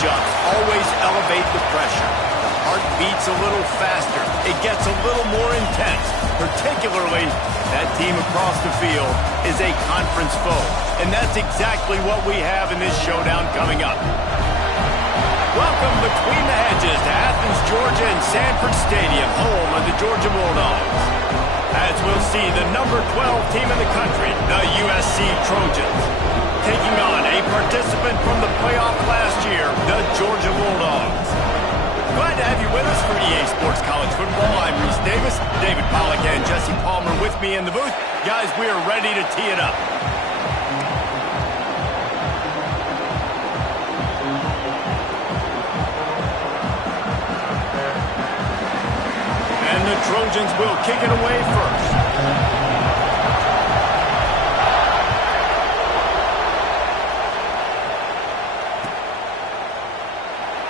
matchups always elevate the pressure. The heart beats a little faster. It gets a little more intense. Particularly, that team across the field is a conference foe. And that's exactly what we have in this showdown coming up. Welcome between the hedges to Athens, Georgia and Sanford Stadium, home of the Georgia Bulldogs. As we'll see the number 12 team in the country, the USC Trojans, taking on a participant from the playoff last year, the Georgia Bulldogs. Glad to have you with us for EA Sports College Football. I'm Reese Davis, David Pollack and Jesse Palmer with me in the booth. Guys, we are ready to tee it up. And the Trojans will kick it away first.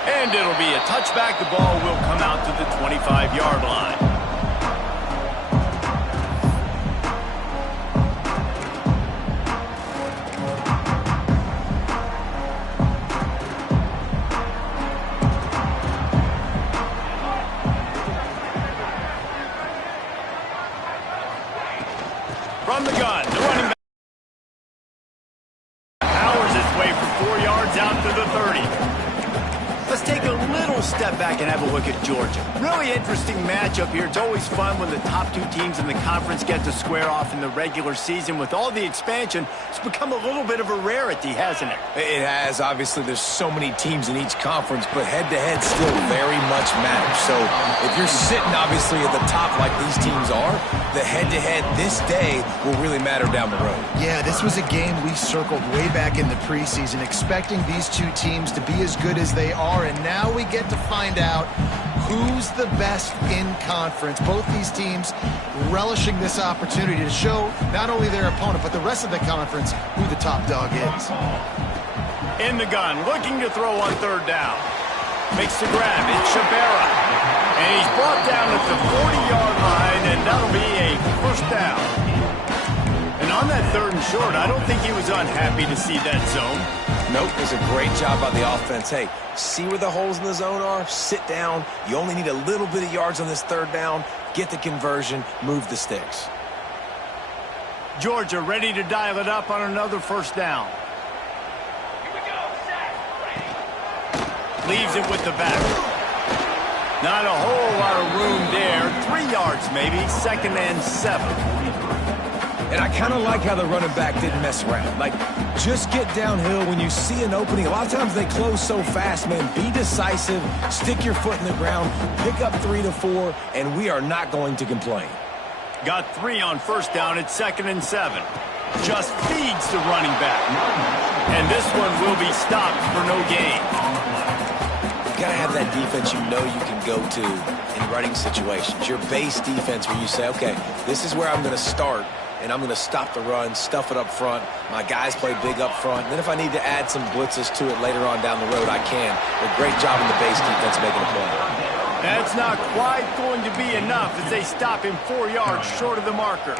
And it'll be a touchback. The ball will come out to the 25-yard line. From the gun, the running back powers his way for 4 yards out to the 30. Let's take a little step back and have a look at Georgia. Really interesting matchup here. It's always fun when the top two teams in the conference get to square off in the regular season. With all the expansion, it's become a little bit of a rarity, hasn't it? It has. Obviously, there's so many teams in each conference, but head-to-head still very much matters. So if you're sitting, obviously, at the top like these teams are, the head-to-head this day will really matter down the road. Yeah, this was a game we circled way back in the preseason, expecting these two teams to be as good as they are, and now we get to find out who's the best in conference. Both these teams relishing this opportunity to show not only their opponent, but the rest of the conference who the top dog is. In the gun, looking to throw on third down. Makes the grab. It's Shabera. And he's brought down at the 40-yard line, and that'll be a first down. And on that third and short, I don't think he was unhappy to see that zone. Nope, it's a great job by the offense. Hey, see where the holes in the zone are? Sit down. You only need a little bit of yards on this third down. Get the conversion. Move the sticks. Georgia ready to dial it up on another first down. Leaves it with the back. Not a whole lot of room there. 3 yards maybe. 2nd and 7. And I kind of like how the running back didn't mess around. Like, just get downhill when you see an opening. A lot of times they close so fast, man. Be decisive. Stick your foot in the ground. Pick up 3 to 4, and we are not going to complain. Got 3 on first down. It's 2nd and 7. Just feeds the running back. And this one will be stopped for no gain. You got to have that defense you know you can go to in running situations. Your base defense where you say, okay, this is where I'm going to start. And I'm going to stop the run, stuff it up front. My guys play big up front. And then if I need to add some blitzes to it later on down the road, I can. But great job in the base defense making a play. That's not quite going to be enough as they stop him 4 yards short of the marker.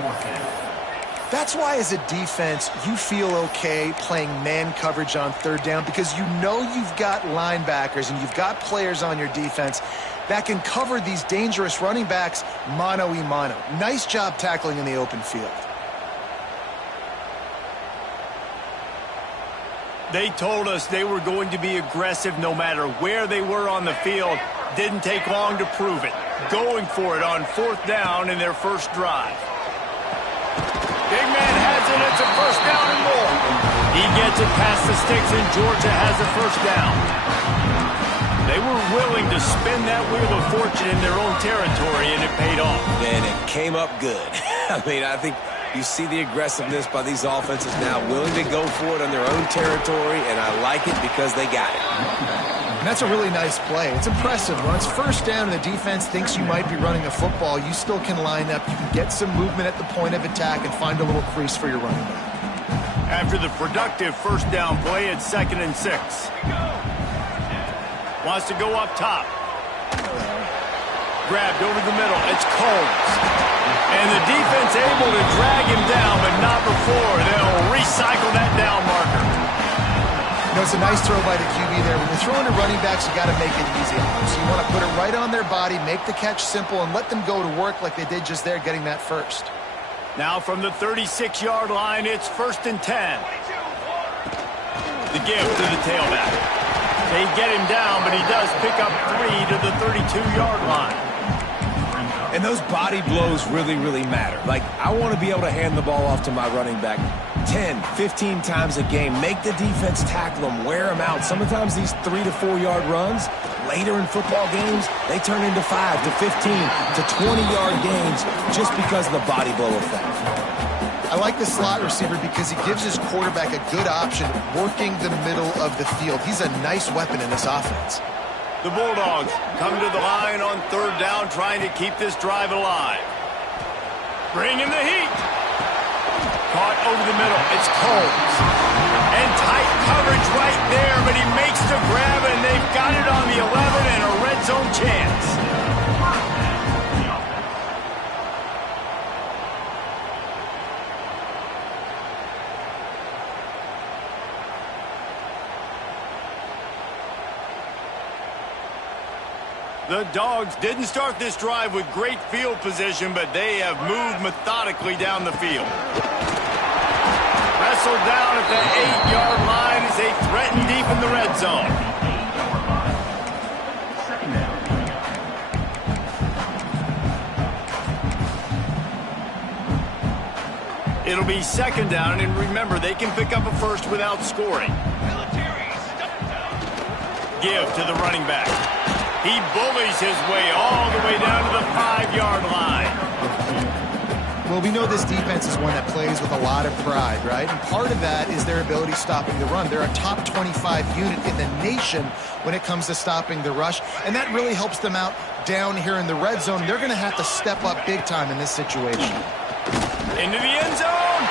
That's why, as a defense, you feel okay playing man coverage on third down, because you know you've got linebackers and you've got players on your defense that can cover these dangerous running backs mano-a-mano. Nice job tackling in the open field. They told us they were going to be aggressive no matter where they were on the field. Didn't take long to prove it. Going for it on 4th down in their first drive. Big man has it. It's a first down and more. He gets it past the sticks, and Georgia has a first down. They were willing to spin that wheel of fortune in their own territory, and it paid off. And it came up good. I mean, I think you see the aggressiveness by these offenses now, willing to go for it on their own territory, and I like it because they got it. And that's a really nice play. It's impressive. When it's first down and the defense thinks you might be running the football, you still can line up. You can get some movement at the point of attack and find a little crease for your running back. After the productive first down play, it's 2nd and 6. Wants to go up top. Grabbed over the middle. It's Combs. And the defense able to drag him down, but not before they'll recycle that down marker. know, it's a nice throw by the QB there. When you're throwing to running backs, you got to make it easy on them. So you want to put it right on their body, make the catch simple, and let them go to work like they did just there, getting that first. Now from the 36-yard line, it's 1st and 10. The give to the tailback. They get him down, but he does pick up 3 to the 32-yard line. And those body blows really, really matter. Like, I want to be able to hand the ball off to my running back 10, 15 times a game. Make the defense tackle them, wear them out. Sometimes these 3 to 4 yard runs, later in football games, they turn into 5 to 15 to 20-yard games just because of the body blow effect. I like the slot receiver because he gives his quarterback a good option working the middle of the field. He's a nice weapon in this offense. The Bulldogs come to the line on 3rd down, trying to keep this drive alive. Bring in the heat. Caught over the middle. It's Coles. And tight coverage right there, but he makes the grab, and they've got it on the 11 and a red zone chance. The Dogs didn't start this drive with great field position, but they have moved methodically down the field. Wrestled down at the 8-yard line as they threaten deep in the red zone. It'll be 2nd down, and remember, they can pick up a first without scoring. Give to the running back. He bullies his way all the way down to the 5-yard line. Well, we know this defense is one that plays with a lot of pride, right? And part of that is their ability stopping the run. They're a top 25 unit in the nation when it comes to stopping the rush, and that really helps them out down here in the red zone. They're going to have to step up big time in this situation. Into the end zone.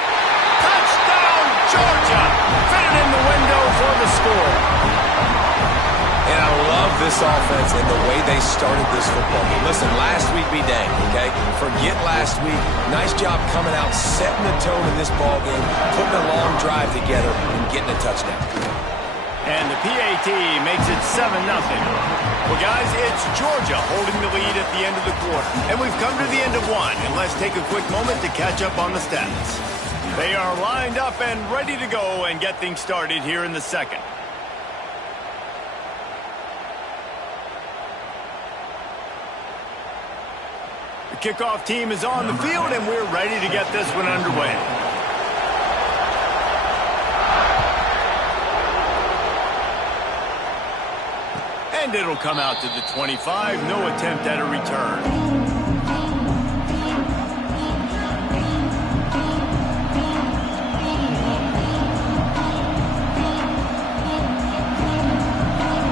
Touchdown, Georgia. Fitted in the window for the score. And I love this offense and the way they started this football game. Listen, last week be dang, okay? Forget last week. Nice job coming out, setting the tone in this ball game, putting a long drive together, and getting a touchdown. And the PAT makes it 7-0. Well, guys, it's Georgia holding the lead at the end of the quarter. And we've come to the end of one, and let's take a quick moment to catch up on the stats. They are lined up and ready to go and get things started here in the second. Kickoff team is on the field, and we're ready to get this one underway. And it'll come out to the 25. No attempt at a return.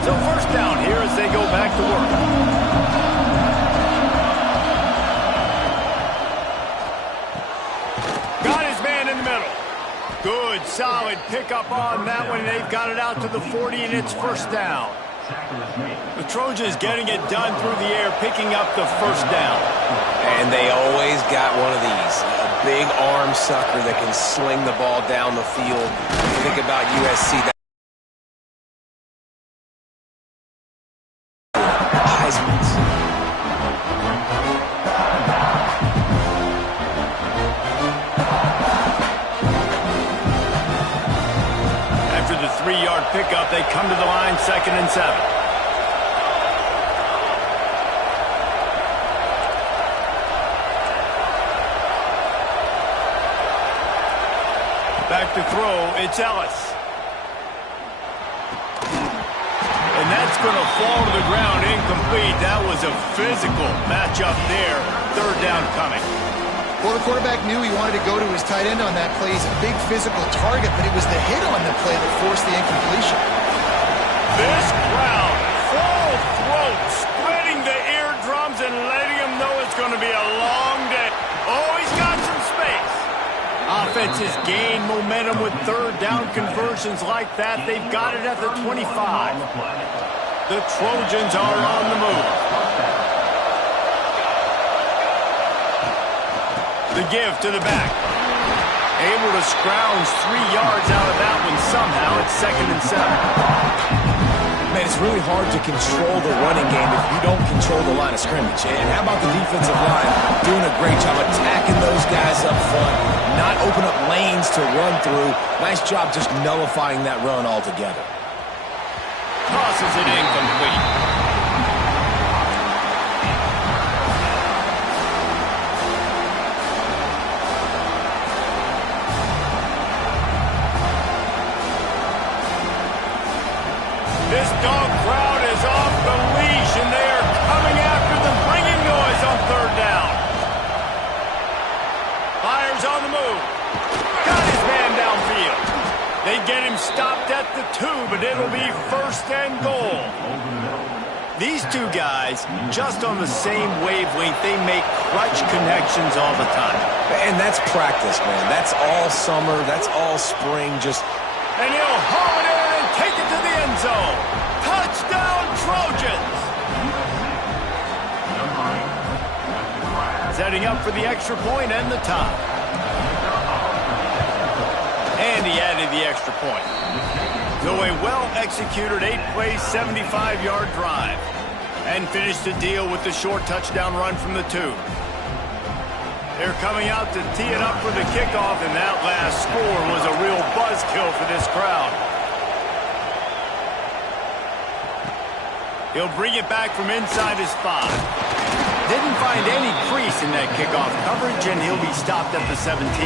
So 1st down here as they go back to work. Good, solid pickup on that one. They've got it out to the 40, and it's 1st down. The Trojans getting it done through the air, picking up the 1st down. And they always got one of these, a big arm sucker that can sling the ball down the field. Think about USC. Heisman's. After the 3-yard pickup, they come to the line, 2nd and 7. Back to throw, it's Ellis. And that's going to fall to the ground, incomplete. That was a physical matchup there. 3rd down coming. Well, the quarterback knew he wanted to go to his tight end on that play. He's a big physical target, but it was the hit on the play that forced the incompletion. This crowd, full throat, spreading the eardrums and letting him know it's going to be a long day. Oh, he's got some space. Offenses gain momentum with 3rd down conversions like that. They've got it at the 25. The Trojans are on the move. The give to the back. Able to scrounge 3 yards out of that one somehow. It's 2nd and 7. Man, it's really hard to control the running game if you don't control the line of scrimmage. And how about the defensive line doing a great job attacking those guys up front, not open up lanes to run through. Nice job just nullifying that run altogether. Tosses it incomplete. This dog crowd is off the leash, and they are coming after them, bringing noise on 3rd down. Fires on the move. Got his man downfield. They get him stopped at the 2, but it'll be 1st and goal. These two guys, just on the same wavelength, they make clutch connections all the time. And that's practice, man. That's all summer. That's all spring. And he'll haul it in and take it to the end zone. Touchdown, Trojans! Setting up for the extra point and the tie. And he added the extra point. So a well-executed 8-play, 75-yard drive. And finished the deal with the short touchdown run from the 2. They're coming out to tee it up for the kickoff, and that last score was a real buzzkill for this crowd. He'll bring it back from inside his 5. Didn't find any crease in that kickoff coverage, and he'll be stopped at the 17.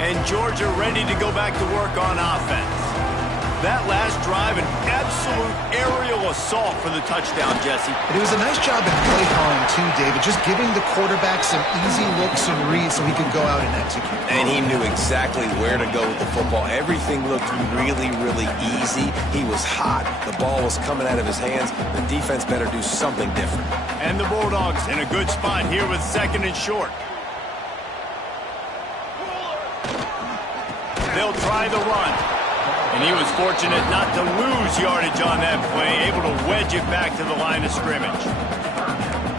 And Georgia ready to go back to work on offense. That last drive, an absolute aerial assault for the touchdown, Jesse. But it was a nice job in play calling, too, David, just giving the quarterback some easy looks and reads so he could go out and execute. And he knew exactly where to go with the football. Everything looked really, really easy. He was hot. The ball was coming out of his hands. The defense better do something different. And the Bulldogs in a good spot here with 2nd and short. They'll try the run. And he was fortunate not to lose yardage on that play, able to wedge it back to the line of scrimmage.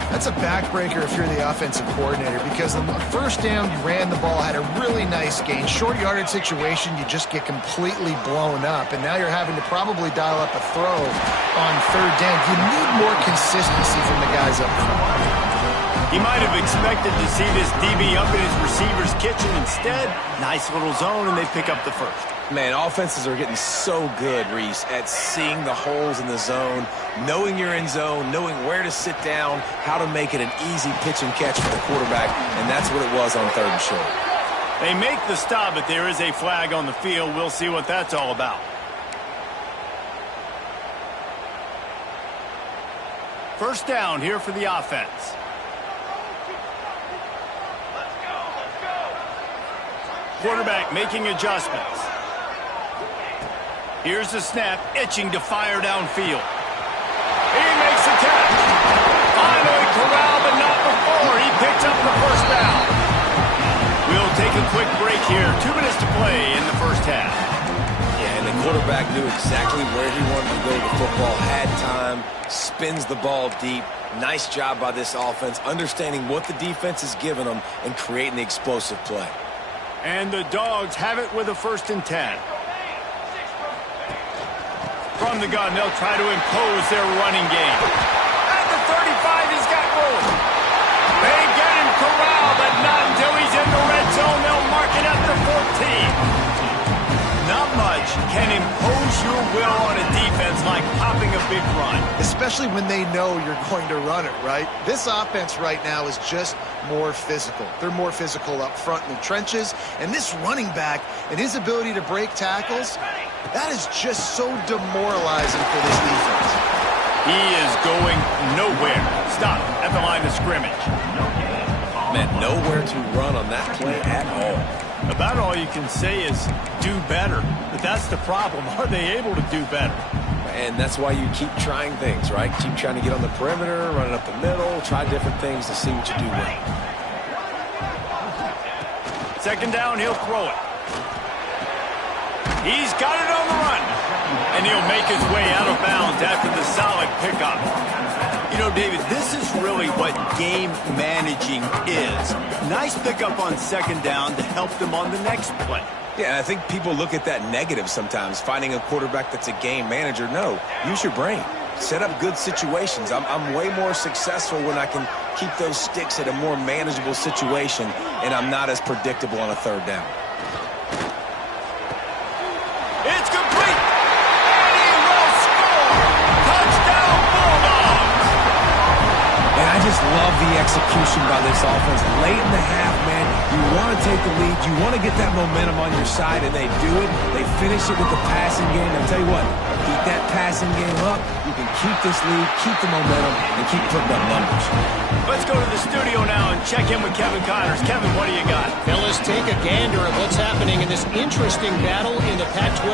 That's a backbreaker if you're the offensive coordinator, because the 1st down, you ran the ball, had a really nice gain. Short yardage situation, you just get completely blown up, and now you're having to probably dial up a throw on 3rd down. You need more consistency from the guys up front. He might have expected to see this DB up in his receiver's kitchen. Instead, nice little zone, and they pick up the 1st. Man, offenses are getting so good, Reese, at seeing the holes in the zone, knowing you're in zone, knowing where to sit down, how to make it an easy pitch and catch for the quarterback, and that's what it was on 3rd and short. They make the stop, but there is a flag on the field. We'll see what that's all about. First down here for the offense. Quarterback making adjustments. Here's the snap, itching to fire downfield. He makes the catch. Finally corralled, but not before. He picks up the 1st down. We'll take a quick break here. 2 minutes to play in the 1st half. Yeah, and the quarterback knew exactly where he wanted to go with the football, had time, spins the ball deep. Nice job by this offense, understanding what the defense is giving them and creating the explosive play. And the Dogs have it with a 1st and 10. From the gun, they'll try to impose their running game. At the 35, he's got room. They get him corralled, but not until he's in the red zone. They'll mark it at the 14. Not much can impose your will on a defense like popping a big run. Especially when they know you're going to run it, right? This offense right now is just more physical. They're more physical up front in the trenches. And this running back and his ability to break tackles, that is just so demoralizing for this defense. He is going nowhere. Stop at the line of scrimmage. Man, nowhere to run on that play at all. About all you can say is do better. But that's the problem. Are they able to do better? And that's why you keep trying things, right? Keep trying to get on the perimeter, running up the middle, try different things to see what you do well. Second down, he'll throw it. He's got it on the run. And he'll make his way out of bounds after the solid pickup. You know, David, this is really what game managing is. Nice pickup on second down to help them on the next play. Yeah, and I think people look at that negative sometimes, finding a quarterback that's a game manager. No, use your brain. Set up good situations. I'm way more successful when I can keep those sticks at a more manageable situation, and I'm not as predictable on a third down. It's complete, and he will score. Touchdown, Bulldogs. And I just love the execution by this offense. Late in the half, man, you want to take the lead. You want to get that momentum on your side, and they do it. They finish it with the passing game. I'll tell you what, keep that passing game up. You can keep this lead, keep the momentum, and keep putting up numbers. Let's go to the studio now and check in with Kevin Connors. Kevin, what do you got? Fellas, take a gander at what's happening in this interesting battle in the Pac-12.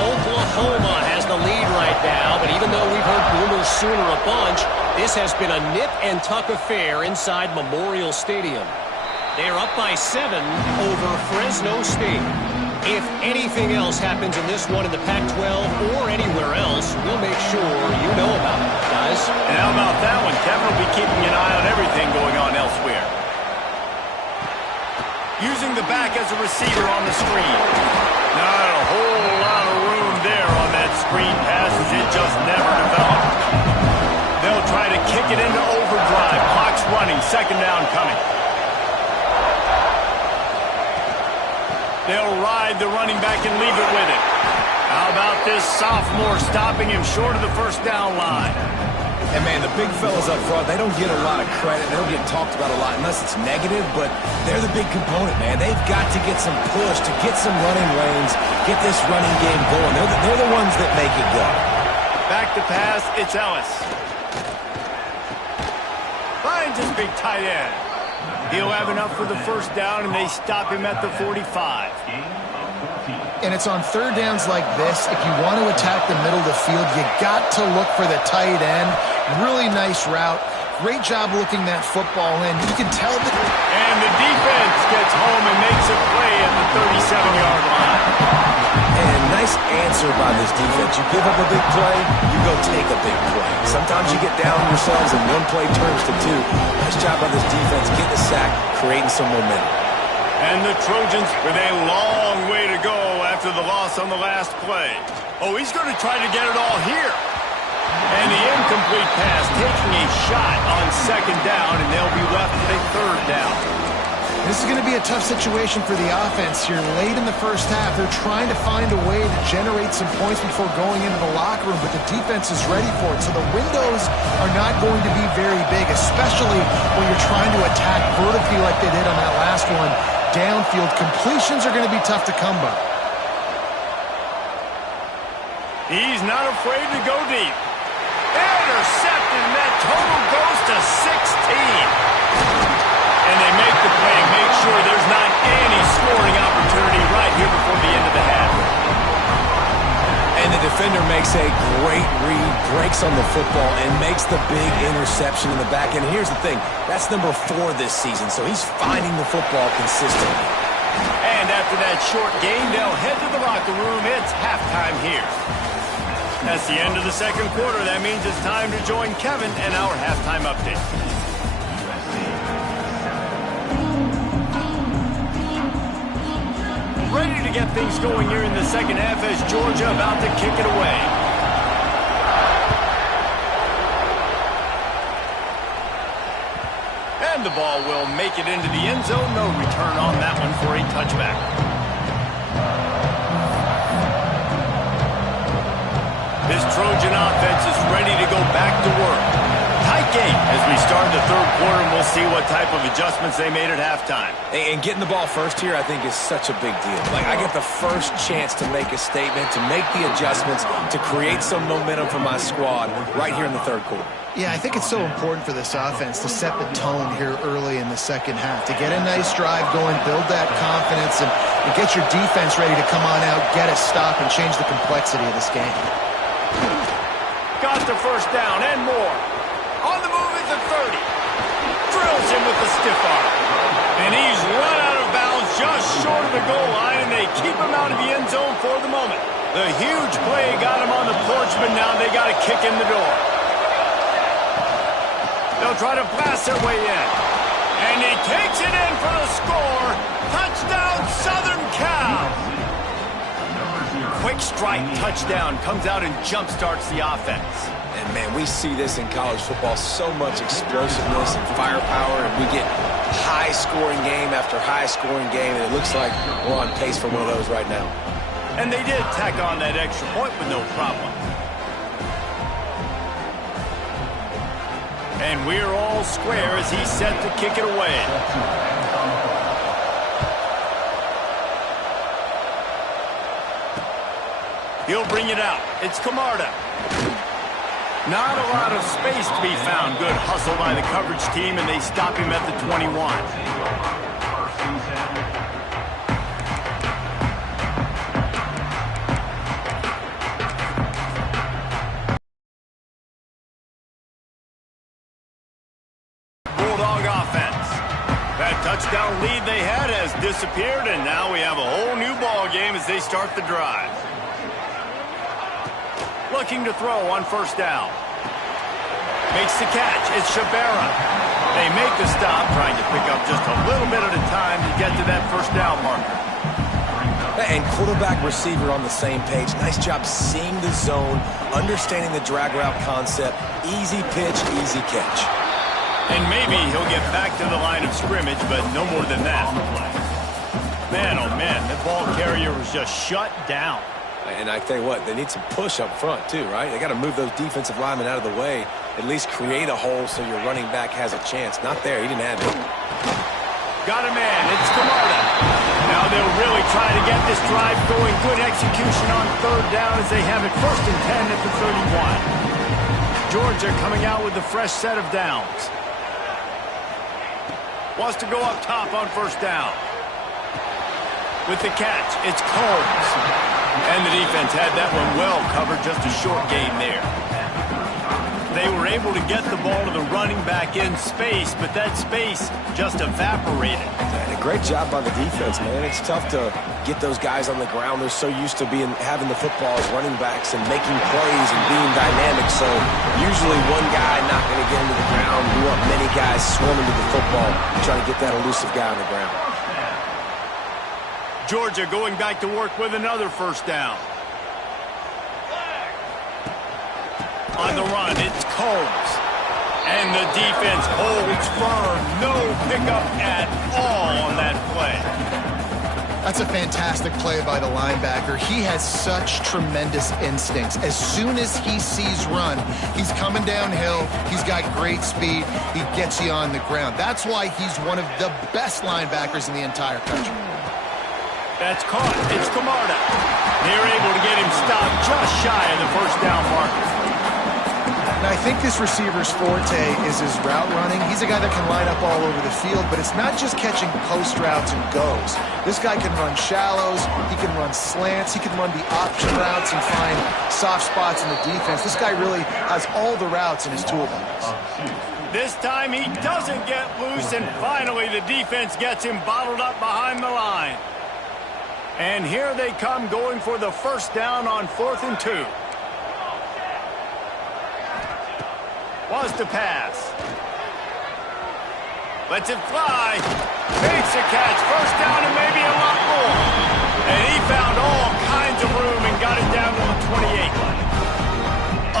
Oklahoma has the lead right now, but even though we've heard Boomer Sooner a bunch, this has been a nip-and-tuck affair inside Memorial Stadium. They are up by 7 over Fresno State. If anything else happens in this one in the Pac-12 or anywhere else, we'll make sure you know about it, guys. And how about that one? Kevin will be keeping an eye on everything going on elsewhere. Using the back as a receiver on the screen. Not a whole lot of room there on that screen pass as it just never developed. They'll try to kick it into overdrive. Clock's running. Second down coming. They'll ride the running back and leave it with him. How about this sophomore stopping him short of the first down line? And, man, the big fellas up front, they don't get a lot of credit. They don't get talked about a lot unless it's negative, but they're the big component, man. They've got to get some push, to get some running lanes, get this running game going. They're the ones that make it go. Back to pass, it's Ellis. Finds his big tight end. He'll have enough for the first down, and they stop him at the 45. And it's on third downs like this. If you want to attack the middle of the field, you got to look for the tight end. Really nice route. Great job looking that football in. You can tell that. And the defense gets home and makes a play at the 37-yard line. And nice answer by this defense. You give up a big play, you go take a big play. Sometimes you get down yourselves and one play turns to 2. Nice job by this defense getting a sack, creating some momentum. And the Trojans with a long way to go after the loss on the last play. Oh, he's going to try to get it all here. And the incomplete pass taking a shot on second down, and they'll be left with a third down. This is going to be a tough situation for the offense here. Late in the first half, they're trying to find a way to generate some points before going into the locker room, but the defense is ready for it. So the windows are not going to be very big, especially when you're trying to attack vertically like they did on that last one. Downfield completions are going to be tough to come by. He's not afraid to go deep. Intercepted, and that total goes to 16. And they make the play and make sure there's not any scoring opportunity right here before the end of the half. And the defender makes a great read, breaks on the football, and makes the big interception in the back. And here's the thing, that's number 4 this season, so he's finding the football consistently. And after that short game, they'll head to the locker room. It's halftime here. That's the end of the second quarter. That means it's time to join Kevin and our halftime update. Ready to get things going here in the second half as Georgia about to kick it away. And the ball will make it into the end zone. No return on that one for a touchback. This Trojan offense is ready to go back to work. Tight game as we start the third quarter, and we'll see what type of adjustments they made at halftime. And getting the ball first here, I think, is such a big deal. Like, I get the first chance to make a statement, to make the adjustments, to create some momentum for my squad right here in the third quarter. Yeah, I think it's so important for this offense to set the tone here early in the second half, to get a nice drive going, build that confidence, and get your defense ready to come on out, get a stop, and change the complexity of this game. Got the first down and more. On the move at the 30. Drills him with the stiff arm. And he's run out of bounds to the goal line, and they keep him out of the end zone for the moment. The huge play got him on the porch, but now they got to kick in the door. They'll try to blast their way in. And he takes it in for the score. Touchdown, Southern Cal. Quick strike touchdown comes out and jump-starts the offense. And, man, we see this in college football, so much explosiveness and firepower, and we get high-scoring game after high-scoring game, and it looks like we're on pace for one of those right now. And they did tack on that extra point with no problem. And we're all square as he's set to kick it away. He'll bring it out. It's Camarda. Not a lot of space to be found. Good hustle by the coverage team, and they stop him at the 21. Bulldog offense. That touchdown lead they had has disappeared, and now we have a whole new ball game as they start the drive. Looking to throw on first down. Makes the catch. It's Shabera. They make the stop, trying to pick up just a little bit at a time to get to that first down marker. And quarterback receiver on the same page. Nice job seeing the zone, understanding the drag route concept. Easy pitch, easy catch. And maybe he'll get back to the line of scrimmage, but no more than that. Man, oh man, the ball carrier was just shut down. And I tell you what, they need some push up front too, right? They got to move those defensive linemen out of the way, at least create a hole so your running back has a chance. Not there, he didn't have it. Got a man, it's Camarda. Now they'll really try to get this drive going. Good execution on third down as they have it 1st and 10 at the 31. Georgia coming out with a fresh set of downs. Wants to go up top on first down. With the catch, it's Combs. And the defense had that one well covered, just a short game there. They were able to get the ball to the running back in space, but that space just evaporated. And a great job by the defense, man. It's tough to get those guys on the ground. They're so used to having the football as running backs and making plays and being dynamic. So usually one guy not going to get into the ground. You want many guys swarming to the football, trying to get that elusive guy on the ground. Georgia going back to work with another first down. On the run, it's Combs. And the defense holds firm. No pickup at all on that play. That's a fantastic play by the linebacker. He has such tremendous instincts. As soon as he sees run, he's coming downhill. He's got great speed. He gets you on the ground. That's why he's one of the best linebackers in the entire country. That's caught. It's Camarda. They're able to get him stopped just shy of the first down marker. Now, I think this receiver's forte is his route running. He's a guy that can line up all over the field, but it's not just catching post routes and goes. This guy can run shallows. He can run slants. He can run the option routes and find soft spots in the defense. This guy really has all the routes in his toolbox. This time he doesn't get loose, and finally the defense gets him bottled up behind the line. And here they come, going for the first down on 4th and 2. Was to pass. Lets it fly. Makes a catch. First down and maybe a lot more. And he found all kinds of room and got it down to the 28.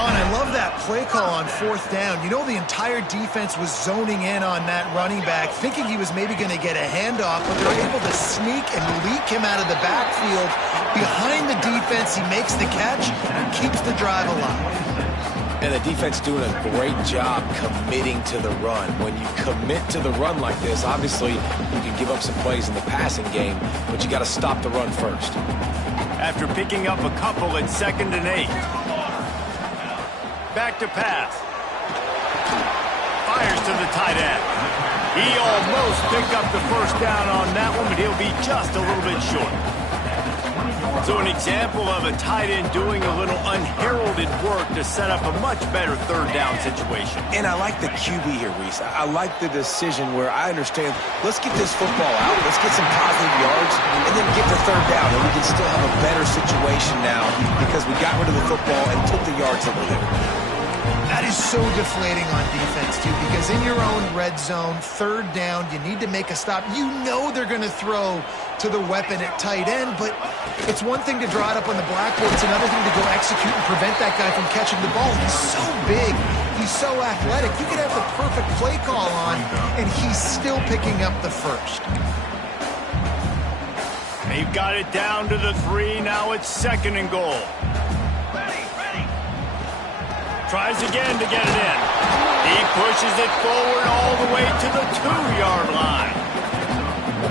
And I love that play call on 4th down. You know, the entire defense was zoning in on that running back, thinking he was maybe going to get a handoff, but they're able to sneak and leak him out of the backfield. Behind the defense, he makes the catch and keeps the drive alive. And the defense doing a great job committing to the run. When you commit to the run like this, obviously you can give up some plays in the passing game, but you got to stop the run first. After picking up a couple at 2nd and 8. Back to pass. Fires to the tight end. He almost picked up the first down on that one, but he'll be just a little bit short. So an example of a tight end doing a little unheralded work to set up a much better third down situation. And I like the QB here, Reese. I like the decision where I understand, let's get this football out, let's get some positive yards, and then get to third down, and we can still have a better situation now because we got rid of the football and took the yards that were there. That is so deflating on defense, too, because in your own red zone, third down, you need to make a stop. You know they're going to throw to the weapon at tight end, but it's one thing to draw it up on the blackboard. It's another thing to go execute and prevent that guy from catching the ball. He's so big. He's so athletic. You could have the perfect play call on, and he's still picking up the first. They've got it down to the 3. Now it's 2nd and goal. Tries again to get it in. He pushes it forward all the way to the 2-yard line.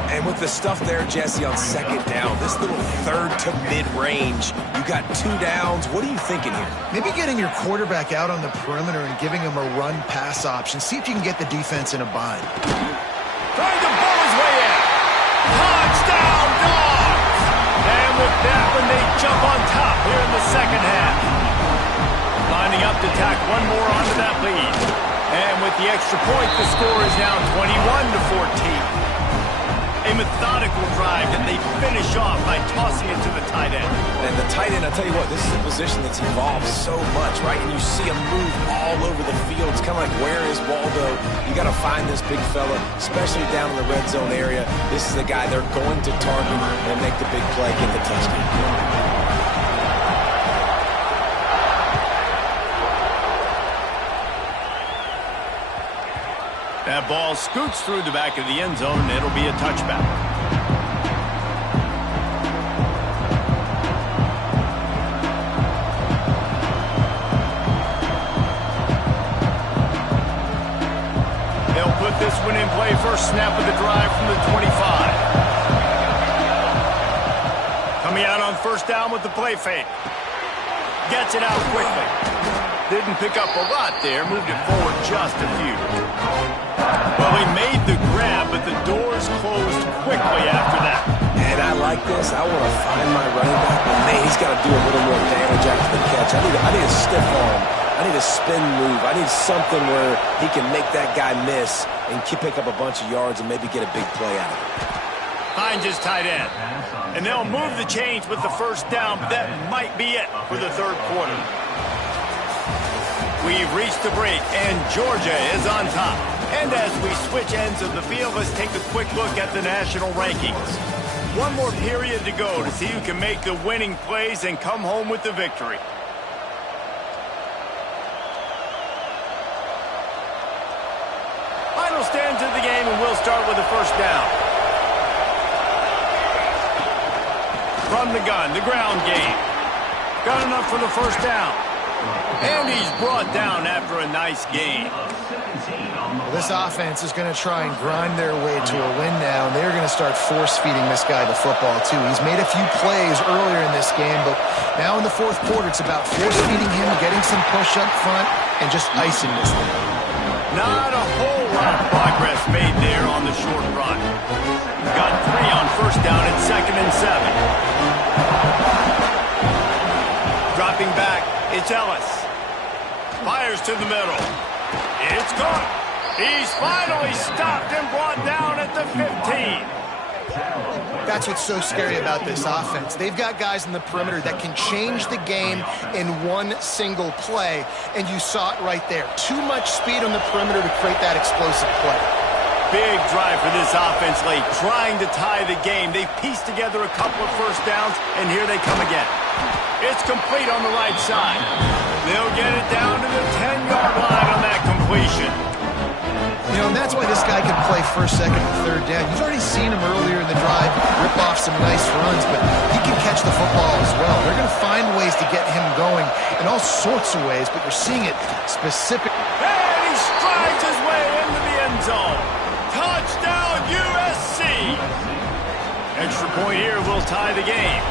And with the stuff there, Jesse, on 2nd down, this little third to mid-range, you got 2 downs. What are you thinking here? Maybe getting your quarterback out on the perimeter and giving him a run-pass option. See if you can get the defense in a bind. Trying to pull his way in. Touchdown, Dogs! And with that one, they jump on top here in the second half. Lining up to tack one more onto that lead. And with the extra point, the score is now 21-14. A methodical drive that they finish off by tossing it to the tight end. And the tight end, I'll tell you what, this is a position that's evolved so much, right? And you see him move all over the field. It's kind of like, where is Waldo? You got to find this big fella, especially down in the red zone area. This is the guy they're going to target and make the big play, get the touchdown. That ball scoots through the back of the end zone, and it'll be a touchback. They'll put this one in play. First snap of the drive from the 25. Coming out on first down with the play fake. Gets it out quickly. Didn't pick up a lot there. Moved it forward just a few. Well, he made the grab, but the doors closed quickly after that. And I like this. I want to find my running back, but man, he's got to do a little more damage after the catch. I need a stiff arm. I need a spin move. I need something where he can make that guy miss and pick up a bunch of yards and maybe get a big play out of it. Hines is tight end. And they'll move the chains with the first down, but that might be it for the third quarter. We've reached the break, and Georgia is on top. And as we switch ends of the field, let's take a quick look at the national rankings. One more period to go to see who can make the winning plays and come home with the victory. Final stands of the game, and we'll start with the first down. From the gun, the ground game. Got enough for the first down. And he's brought down after a nice game. Well, this offense is going to try and grind their way to a win now, and they're going to start force-feeding this guy the football, too. He's made a few plays earlier in this game, but now in the fourth quarter, it's about force-feeding him, getting some push up front, and just icing this thing. Not a whole lot of progress made there on the short run. Got 3 on first down at 2nd and 7. Dropping back, it's Ellis. Fires to the middle. It's caught. He's finally stopped and brought down at the 15. That's what's so scary about this offense. They've got guys in the perimeter that can change the game in one single play, and you saw it right there. Too much speed on the perimeter to create that explosive play. Big drive for this offense late, trying to tie the game. They pieced together a couple of first downs, and here they come again. It's complete on the right side. They'll get it down to the 10-yard line on that completion. You know, and that's why this guy can play first, second, and third down. You've already seen him earlier in the drive rip off some nice runs, but he can catch the football as well. They're going to find ways to get him going in all sorts of ways, but you're seeing it specific. And he strides his way into the end zone. Touchdown, USC! Extra point here will tie the game.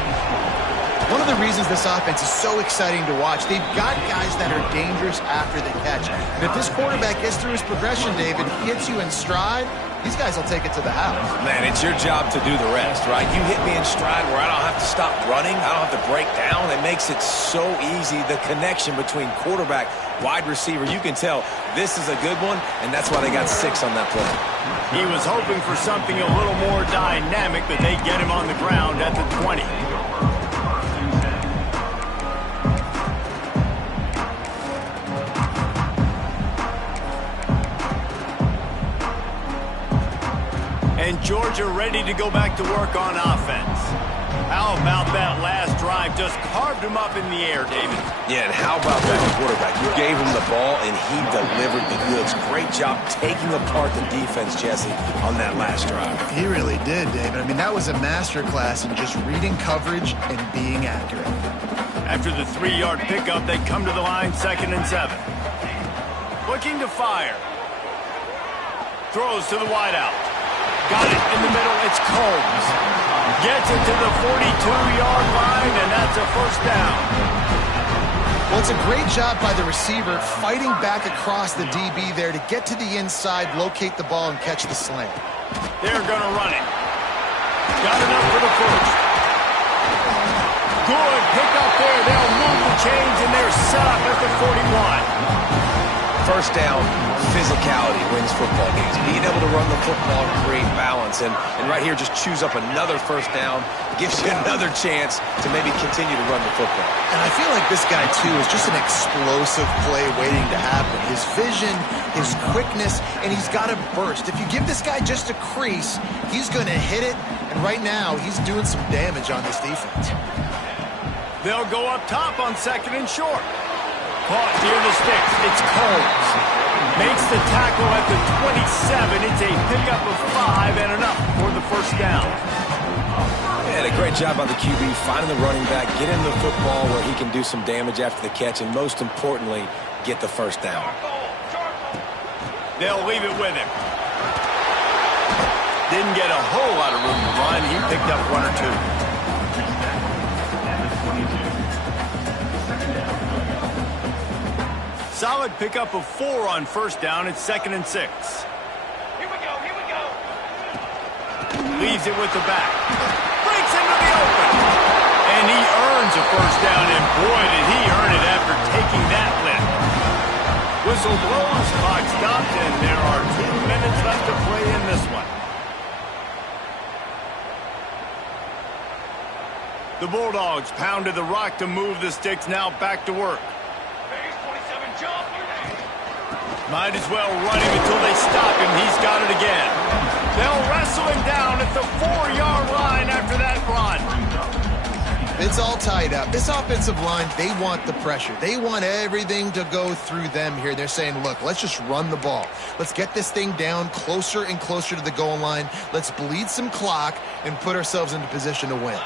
One of the reasons this offense is so exciting to watch, they've got guys that are dangerous after the catch. And if this quarterback gets through his progression, David, he hits you in stride, these guys will take it to the house. Man, it's your job to do the rest, right? You hit me in stride where I don't have to stop running. I don't have to break down. It makes it so easy, the connection between quarterback, wide receiver. You can tell this is a good one, and that's why they got 6 on that play. He was hoping for something a little more dynamic, but they get him on the ground at the 20. And Georgia ready to go back to work on offense. How about that last drive? Just carved him up in the air, David. Yeah, and how about that quarterback? You gave him the ball, and he delivered the goods. Great job taking apart the defense, Jesse, on that last drive. He really did, David. I mean, that was a masterclass in just reading coverage and being accurate. After the 3-yard pickup, they come to the line, 2nd and 7. Looking to fire. Throws to the wideout. Got it in the middle. It's Combs. Gets it to the 42-yard line, and that's a first down. Well, it's a great job by the receiver fighting back across the DB there to get to the inside, locate the ball, and catch the slant. They're going to run it. Got enough for the first. Good pick up there. They'll move the chains, and they're set up at the 41. First down, physicality wins football games. Being able to run the football and create balance. And right here, just choose up another first down. Gives you another chance to maybe continue to run the football. And I feel like this guy, too, is just an explosive play waiting to happen. His vision, his quickness, and he's got a burst. If you give this guy just a crease, he's going to hit it. And right now, he's doing some damage on this defense. They'll go up top on 2nd and short. Caught near the sticks. It's Combs. Makes the tackle at the 27. It's a pickup of 5 and enough for the first down. Yeah, a great job by the QB finding the running back, get him the football where he can do some damage after the catch, and most importantly, get the first down. They'll leave it with him. Didn't get a whole lot of room to run. He picked up 1 or 2. Solid pickup of 4 on first down. It's 2nd and 6. Here we go. Leaves it with the back. Breaks into the open. And he earns a first down, and boy, did he earn it after taking that lift. Whistle blows, clock stopped, and there are 2 minutes left to play in this one. The Bulldogs pounded the rock to move the sticks, now back to work. Might as well run him until they stop him. He's got it again. They'll wrestle him down at the 4-yard line after that run. It's all tied up. This offensive line, they want the pressure. They want everything to go through them here. They're saying, look, let's just run the ball. Let's get this thing down closer and closer to the goal line. Let's bleed some clock and put ourselves into position to win.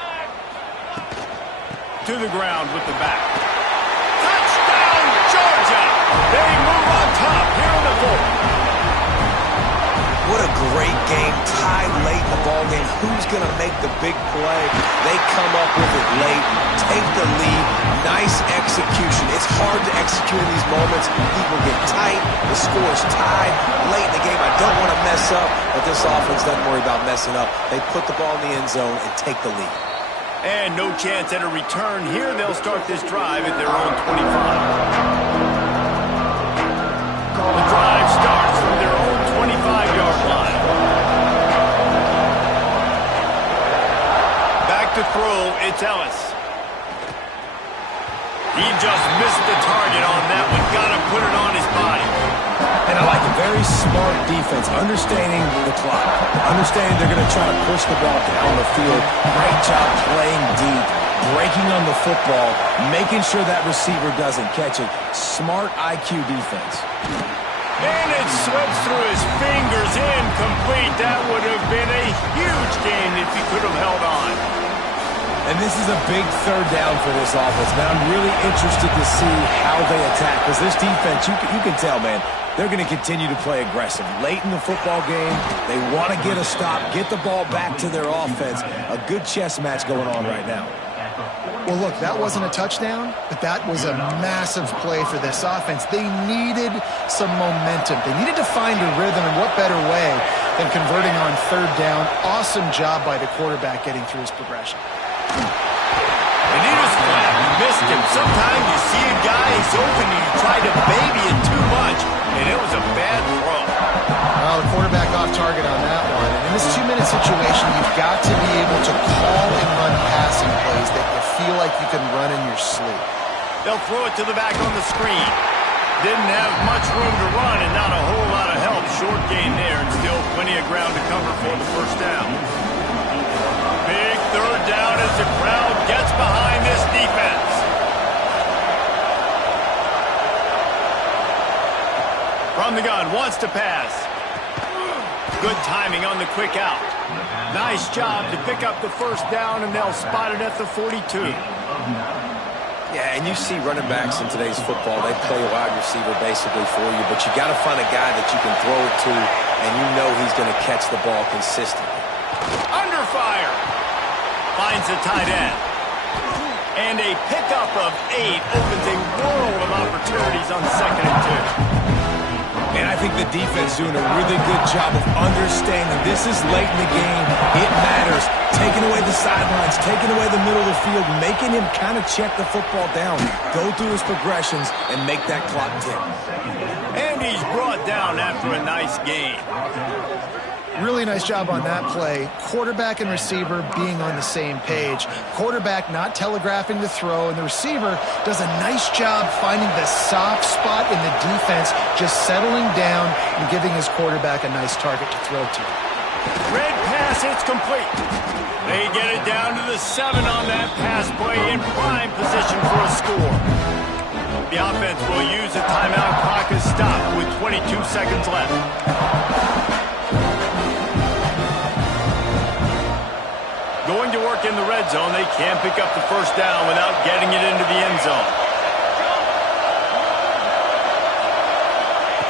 To the ground with the back. Touchdown, Georgia! They move on top here in the 4th. What a great game, tied late in the ball game. Who's going to make the big play? They come up with it late, take the lead. Nice execution. It's hard to execute in these moments. People get tight. The score is tied late in the game. I don't want to mess up, but this offense doesn't worry about messing up. They put the ball in the end zone and take the lead. And no chance at a return here. They'll start this drive at their own 25. The drive starts from their own 25-yard line. Back to throw, it's Ellis. He just missed the target on that one. Got to put it on his body. And I like a very smart defense, understanding the clock, understanding they're going to try to push the ball down the field. Great job playing deep, breaking on the football, making sure that receiver doesn't catch it. Smart IQ defense. And it slips through his fingers, incomplete. That would have been a huge gain if he could have held on. And this is a big 3rd down for this offense. Man, I'm really interested to see how they attack, because this defense, you can tell, man, they're going to continue to play aggressive. Late in the football game, they want to get a stop, get the ball back to their offense. A good chess match going on right now. Well, look, that wasn't a touchdown, but that was a massive play for this offense. They needed some momentum. They needed to find a rhythm, and what better way than converting on third down. Awesome job by the quarterback getting through his progression. And he was flat. You missed him. Sometimes you see a guy, he's open, and you try to baby it too much, and it was a bad throw. Well, the quarterback off target on that one. And in this 2-minute situation, you've got to be able to call and run passing plays that you feel like you can run in your sleep. They'll throw it to the back on the screen. Didn't have much room to run and not a whole lot of help. Short gain there and still plenty of ground to cover for the first down. Big third down as the crowd gets behind this defense. From the gun, wants to pass. Good timing on the quick out. Nice job to pick up the first down, and they'll spot it at the 42. Yeah, and you see running backs in today's football, they play a wide receiver basically for you, but you got to find a guy that you can throw it to, and you know he's going to catch the ball consistently. Under fire. Finds the tight end. And a pickup of 8 opens a world of opportunities on 2nd and 2. And I think the defense doing a really good job of understanding this is late in the game. It matters. Taking away the sidelines, taking away the middle of the field, making him kind of check the football down, go through his progressions, and make that clock tick. And he's brought down after a nice gain. Really nice job on that play. Quarterback and receiver being on the same page. Quarterback not telegraphing the throw, and the receiver does a nice job finding the soft spot in the defense, just settling down and giving his quarterback a nice target to throw to. Red pass, it's complete. They get it down to the 7 on that pass play in prime position for a score. The offense will use a timeout. Clock is stopped with 22 seconds left. Going to work in the red zone. They can't pick up the first down without getting it into the end zone.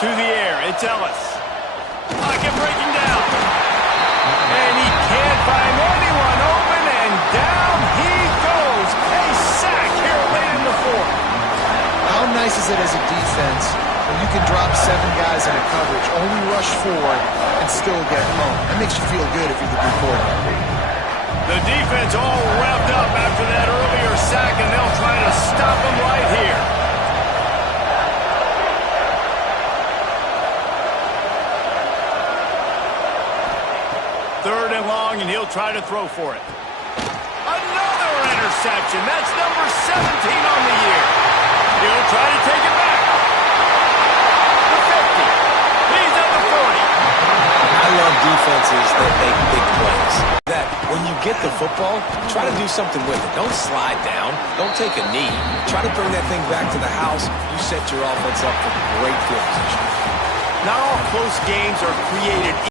To the air, it's Ellis. Pocket breaking down. And he can't find anyone open, and down he goes. A sack here late in the 4th. How nice is it as a defense when you can drop 7 guys in a coverage, only rush 4, and still get home? That makes you feel good if you're the big quarterback. The defense all revved up after that earlier sack, and they'll try to stop him right here. Third and long, and he'll try to throw for it. Another interception. That's number 17 on the year. He'll try to take it back. The 50. He's at the 40. I love defenses that make big plays. That when you get the football, try to do something with it. Don't slide down. Don't take a knee. Try to bring that thing back to the house. You set your offense up for great field position. Not all close games are created